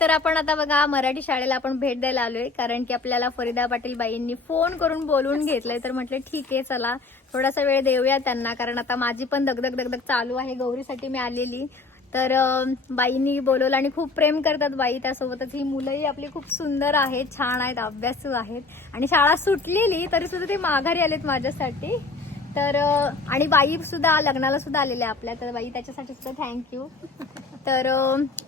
तर आपण आता बघा मराठी शाळेला आपण भेट द्यायला आलोय. कारण की आपल्याला फरीदा पाटील बाईंनी फोन करून बोलवून घेतलंय. तर म्हटलं ठीक आहे चला. थोडासा वेळ देऊया त्यांना. कारण आता माझी पण दगदग दगदग चालू आहे. गौरीसाठी मी आलेली. तर बाईंनी बोलवलं आणि खूप प्रेम करतात बाई त्यासोबतच. ही मुलंही आपली खूप सुंदर आहेत छान आहेत अभ्यासू आहेत. आणि शाळा सुटलेली तरी सुद्धा ते माघारी आलेत माझ्यासाठी. तर आणि बाई सुद्धा लग्नाला सुद्धा आलेल्या आपल्या. तर बाई त्याच्यासाठी सुद्धा थँक्यू तर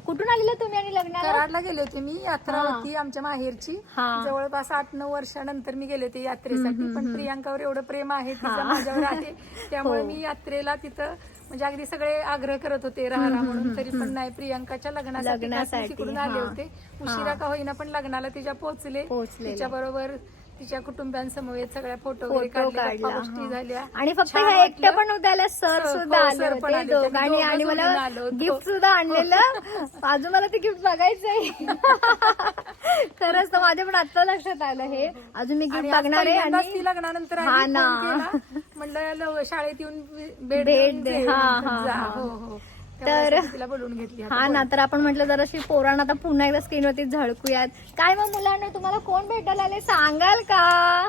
कुठून आलेले तुम्ही आणि लग्नाला कराडला गेले होते मी यात्रा हा. होती आमच्या माहेरची हा. जवळपास आठ नऊ वर्षानंतर मी गेले होते यात्रेसाठी पण प्रियांकावर एवढं प्रेम आहे तिचं हा. माझ्यावर आहे त्यामुळे हो. मी यात्रेला तिथं म्हणजे अगदी सगळे आग्रह करत होते राहरा म्हणून तरी पण नाही प्रियांकाच्या लग्नासाठी तिकडून आले हा. होते उशिरा का होईना पण लग्नाला तिच्या पोहोचले पोहोचलेले. तिच्या बरोबर तिच्या कुटुंबियांसमवेत सगळ्या फोटो वगैरे फोटो काढले गप्पा काढला गोष्टी हा. झाल्या आणि फक्त छान ह्या एकट्या. पण नव्हत्या आल्या, सर सर, सुद्धा हो, आले सर पण होते आले होते. दोघांनी दोघं आणि मला आलो होतो. गिफ्ट सुद्धा आणलेलं अजून मला ते गिफ्ट बघायचंय खरंच तर माझ्या पण आता लक्षात आलं हे अजून मी आणि गिफ्ट आज बघणार आहे पहिल्यांदाच ती आणि लग्नानंतर हा आली, ना. केला. म्हणलं शाळेत येऊन भेट भेट देऊन दे. जा. हा, हा. हा. हो, हो. तर- तिला बोलवून घेतली हा. ना तर आपण म्हटलं जराशी पोरांना आता पुन्हा एकदा स्क्रीनवरती झळकूयात. काय मग मुलांना तुम्हाला कोण भेटायला आले सांगाल का?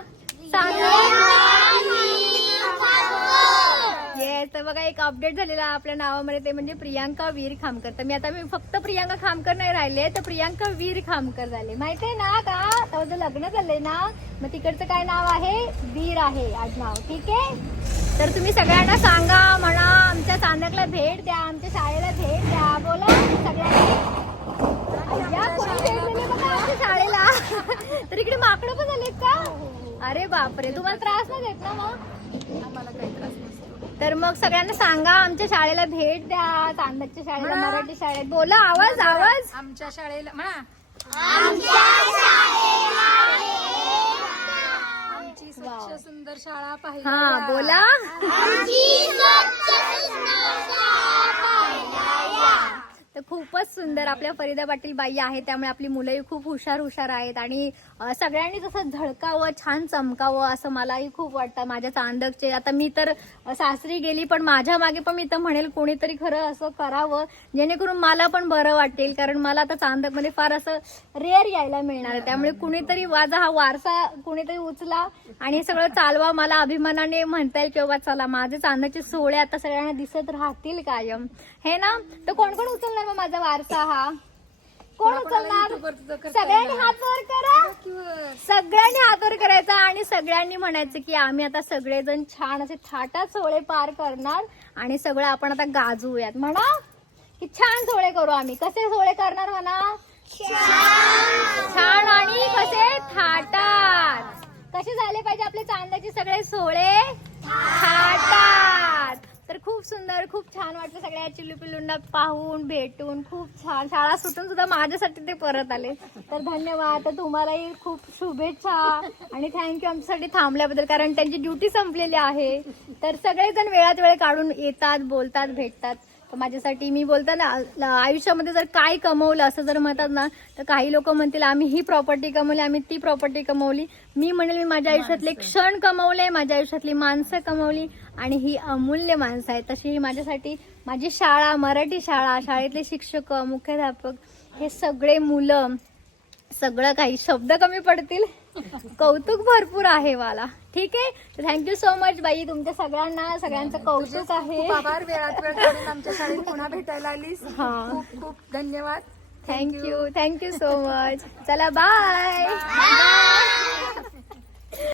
येस तर बघा एक अपडेट झालेला आपल्या नावामध्ये. ते म्हणजे प्रियांका वीर खामकर. तर मी आता मी फक्त प्रियांका खामकर नाही राहिले तर प्रियांका वीर खामकर झाले. माहितीये ना का जर लग्न झालंय ना मग तिकडचं काय नाव आहे? वीर आहे आज नाव. ठीक आहे? तर तुम्ही सगळ्यांना सांगा म्हणा आमच्या चांदकला भेट द्या आमच्या शाळेला भेट द्या बोला सगळ्यांनी अय्या, कोणी भेट दिली बघा आमच्या शाळेला तर इकडे माकडं पण झालेत का? अरे बापरे तुम्हाला त्रास नाही देत ना मग? आम्हाला काही त्रास नसतो. तर मग सगळ्यांना सांगा आमच्या शाळेला भेट द्या चांदकच्या शाळेला म्हणा. मराठी शाळेत. बोला आवाज आवाज. आमच्या शाळेला म्हणा. आमची स्वच्छ सुंदर शाळा पाहिजे हा बोला. खूपच सुंदर आपल्या फरीदा पाटील बाई आहे त्यामुळे आपली मुलंही खूप हुशार हुशार आहेत. आणि सगळ्यांनी जसं झळकावं छान चमकावं असं मलाही खूप वाटतं माझ्या चांदकचे. आता मी तर सासरी गेली पण माझ्या मागे पण मी तर म्हणेल कोणीतरी खरं असं करावं जेणेकरून मला पण बरं वाटेल. कारण मला आता चांदकमध्ये फार असं रेअर यायला मिळणार आहे. त्यामुळे कुणीतरी माझा हा वारसा कुणीतरी उचला आणि हे सगळं चालवा मला अभिमानाने म्हणता येईल किंवा चला माझे चांदकचे सोहळे आता सगळ्यांना दिसत राहतील कायम. हे ना? तर कोण कोण उचलणार मग माझा वारसा हा. कोण उचलणार? सगळ्यांनी. हात वर करा. सगळ्यांनी हात वर करायचा आणि सगळ्यांनी म्हणायचं की आम्ही आता सगळेजण छान असे थाटात सोहळे पार करणार आणि सगळं आपण आता गाजवूयात म्हणा की छान सोहळे करू आम्ही. कसे सोहळे करणार म्हणा? छान आणि कसे थाटात. कसे झाले पाहिजे आपले चांद्याचे सगळे सोहळे थाटात. तर खूप सुंदर खूप छान वाटलं सगळ्या चिल्लू पिल्लूंना पाहून भेटून. खूप छान. शाळा सुटून सुद्धा माझ्यासाठी ते परत आले. तर धन्यवाद. तर तुम्हालाही खूप शुभेच्छा. आणि थँक्यू आमच्यासाठी थांबल्याबद्दल कारण त्यांची ड्युटी संपलेली आहे. तर सगळेजण वेळात वेळ काढून येतात बोलतात भेटतात. तर माझ्यासाठी मी बोलता ना ल- आयुष्यामध्ये जर काय कमवलं असं जर म्हणतात ना तर काही लोक म्हणतील आम्ही ही प्रॉपर्टी कमवली आम्ही ती प्रॉपर्टी कमवली. मी म्हणेल मी माझ्या आयुष्यातले क्षण कमवले माझ्या आयुष्यातली माणसं कमवली आणि ही अमूल्य माणसं आहेत. तशी ही माझ्यासाठी माझी शाळा मराठी शाळा शाळेतले शिक्षक मुख्याध्यापक हे सगळे मुलं सगळं काही शब्द कमी पडतील. कौतुक भरपूर आहे मला. ठीक आहे? तर थँक्यू सो मच बाई तुमच्या सगळ्यांना सगळ्यांचं कौतुक आहे. आभार वेळात वेळ काढून आमच्या शाळेत पुन्हा भेटायला आलीस. हा. खूप खूप धन्यवाद. Thank you thank you so much चला बाय